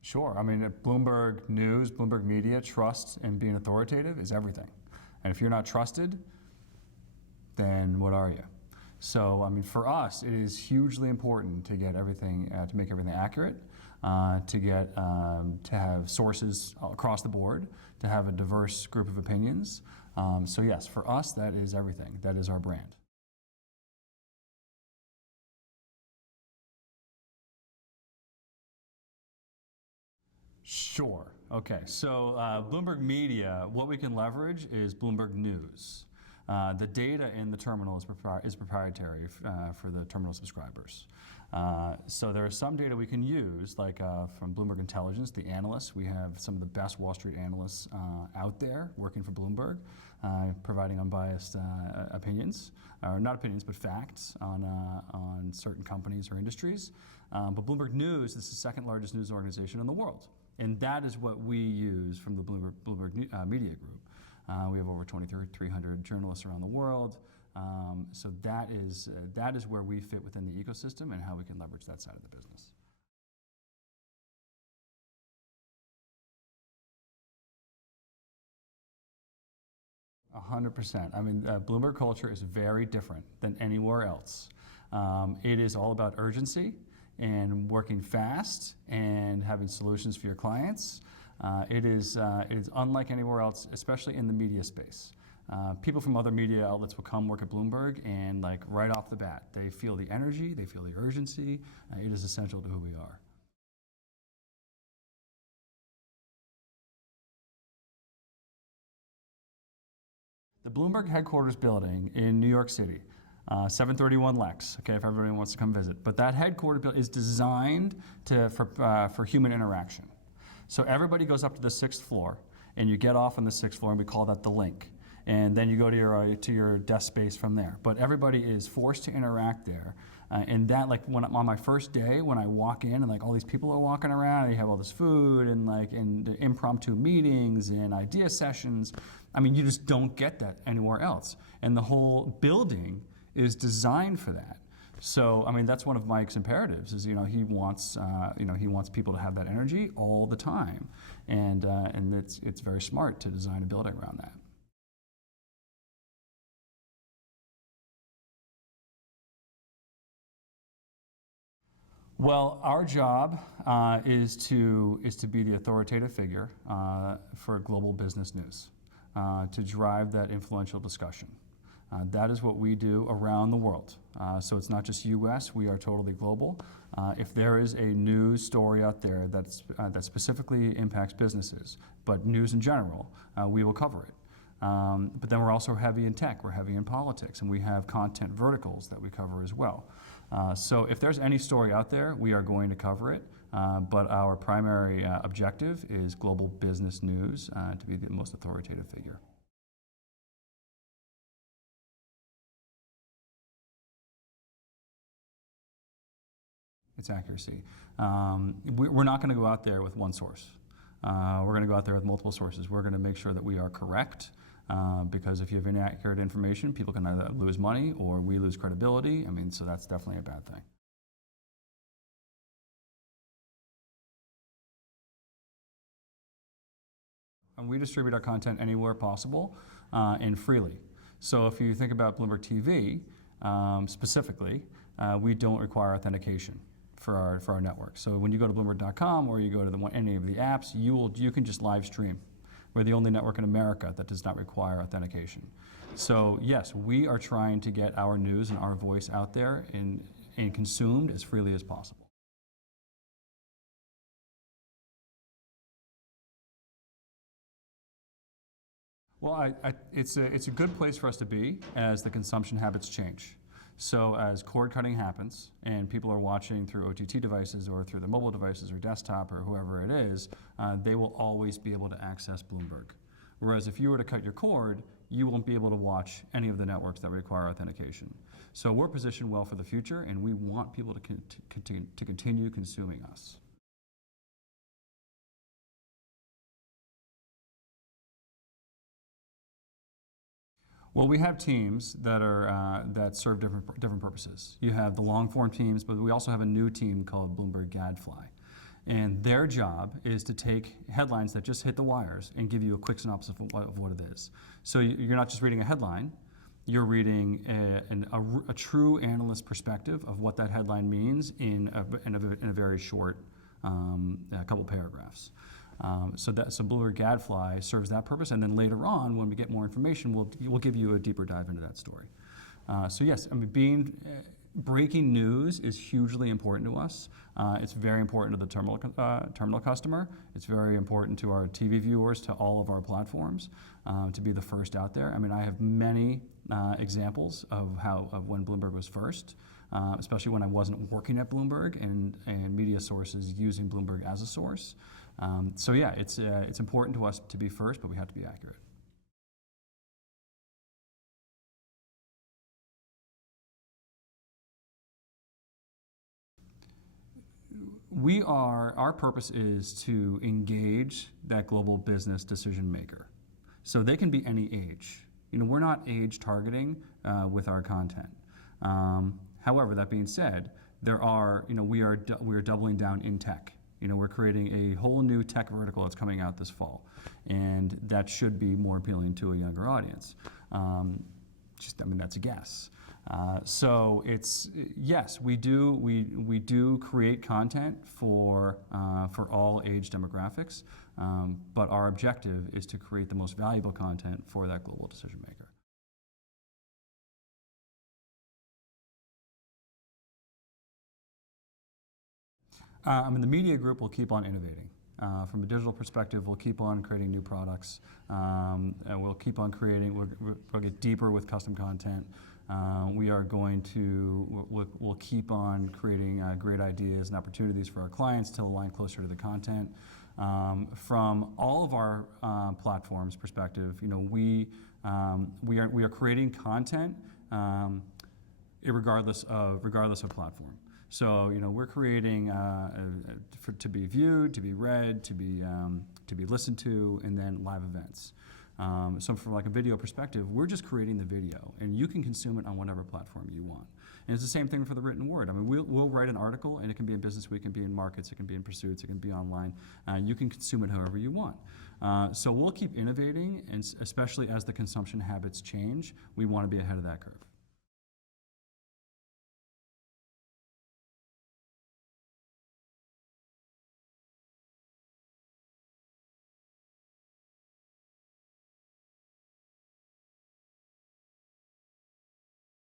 Sure. I mean, at Bloomberg News, Bloomberg Media, trust and being authoritative is everything. And if you're not trusted, then what are you? So, I mean, for us, it is hugely important to get everything, to make everything accurate, to have sources across the board, to have a diverse group of opinions. So yes, for us, that is everything. That is our brand. Sure. Okay. So Bloomberg Media, what we can leverage is Bloomberg News. The data in the terminal is proprietary for the terminal subscribers. So there is some data we can use, like from Bloomberg Intelligence, the analysts. We have some of the best Wall Street analysts out there working for Bloomberg, providing unbiased opinions, or not opinions, but facts on certain companies or industries. But Bloomberg News is the second largest news organization in the world. And that is what we use from the Bloomberg Media Group. We have over 2,300 journalists around the world. So that is where we fit within the ecosystem and how we can leverage that side of the business. A 100%. I mean, Bloomberg culture is very different than anywhere else. It is all about urgency and working fast and having solutions for your clients. It is unlike anywhere else, especially in the media space. People from other media outlets will come work at Bloomberg, and like right off the bat, they feel the energy, they feel the urgency. It is essential to who we are. The Bloomberg headquarters building in New York City, 731 Lex, okay, if everybody wants to come visit. But that headquarters building is designed for human interaction. So everybody goes up to the 6th floor, and you get off on the 6th floor, and we call that the link. And then you go to your desk space from there. But everybody is forced to interact there. And that, like, on my first day, when I walk in, and like all these people are walking around, and you have all this food, and impromptu meetings and idea sessions. I mean, you just don't get that anywhere else. And the whole building is designed for that. So, I mean, that's one of Mike's imperatives. Is he wants people to have that energy all the time, and it's very smart to design a building around that. Well, our job is to be the authoritative figure for global business news, to drive that influential discussion. That is what we do around the world. So it's not just U.S., we are totally global. If there is a news story out there that specifically impacts businesses, but news in general, we will cover it. But then we're also heavy in tech, we're heavy in politics, and we have content verticals that we cover as well. So if there's any story out there, we are going to cover it. But our primary objective is global business news to be the most authoritative figure. It's accuracy. We're not going to go out there with one source. We're going to go out there with multiple sources. We're going to make sure that we are correct, because if you have inaccurate information, people can either lose money or we lose credibility. I mean, so that's definitely a bad thing. And we distribute our content anywhere possible and freely. So if you think about Bloomberg TV specifically, we don't require authentication for our network. So when you go to Bloomberg.com or you go to any of the apps, you can just live stream. We're the only network in America that does not require authentication. So yes, we are trying to get our news and our voice out there and consumed as freely as possible. Well, it's a good place for us to be as the consumption habits change. So as cord cutting happens and people are watching through OTT devices or through their mobile devices or desktop or whoever it is, they will always be able to access Bloomberg. Whereas if you were to cut your cord, you won't be able to watch any of the networks that require authentication. So we're positioned well for the future, and we want people to continue consuming us. Well, we have teams that serve different purposes. You have the long form teams, but we also have a new team called Bloomberg Gadfly. And their job is to take headlines that just hit the wires and give you a quick synopsis of what it is. So you're not just reading a headline, you're reading a true analyst perspective of what that headline means in a very short couple paragraphs. So Bloomberg Gadfly serves that purpose, and then later on, when we get more information, we'll give you a deeper dive into that story. So yes, I mean, breaking news is hugely important to us. It's very important to the terminal customer. It's very important to our TV viewers, to all of our platforms, to be the first out there. I mean, I have many examples of when Bloomberg was first, especially when I wasn't working at Bloomberg and media sources using Bloomberg as a source. So yeah, it's important to us to be first, but we have to be accurate. Our purpose is to engage that global business decision maker. So they can be any age. You know, we're not age targeting with our content. However, that being said, we are doubling down in tech. You know, we're creating a whole new tech vertical that's coming out this fall, and that should be more appealing to a younger audience. That's a guess. So it's yes, we do create content for all age demographics, but our objective is to create the most valuable content for that global decision maker. The media group will keep on innovating. From a digital perspective, we'll keep on creating new products, and we'll keep on creating. We'll get deeper with custom content. We'll keep on creating great ideas and opportunities for our clients to align closer to the content. From all of our platforms' perspective, you know, we are creating content regardless of platform. So, you know, we're creating to be viewed, to be read, to be listened to, and then live events. So from like a video perspective, we're just creating the video, and you can consume it on whatever platform you want. And it's the same thing for the written word. I mean, we'll write an article, and it can be in Business Week, it can be in Markets, it can be in Pursuits, it can be online. You can consume it however you want. So we'll keep innovating, and especially as the consumption habits change, we want to be ahead of that curve.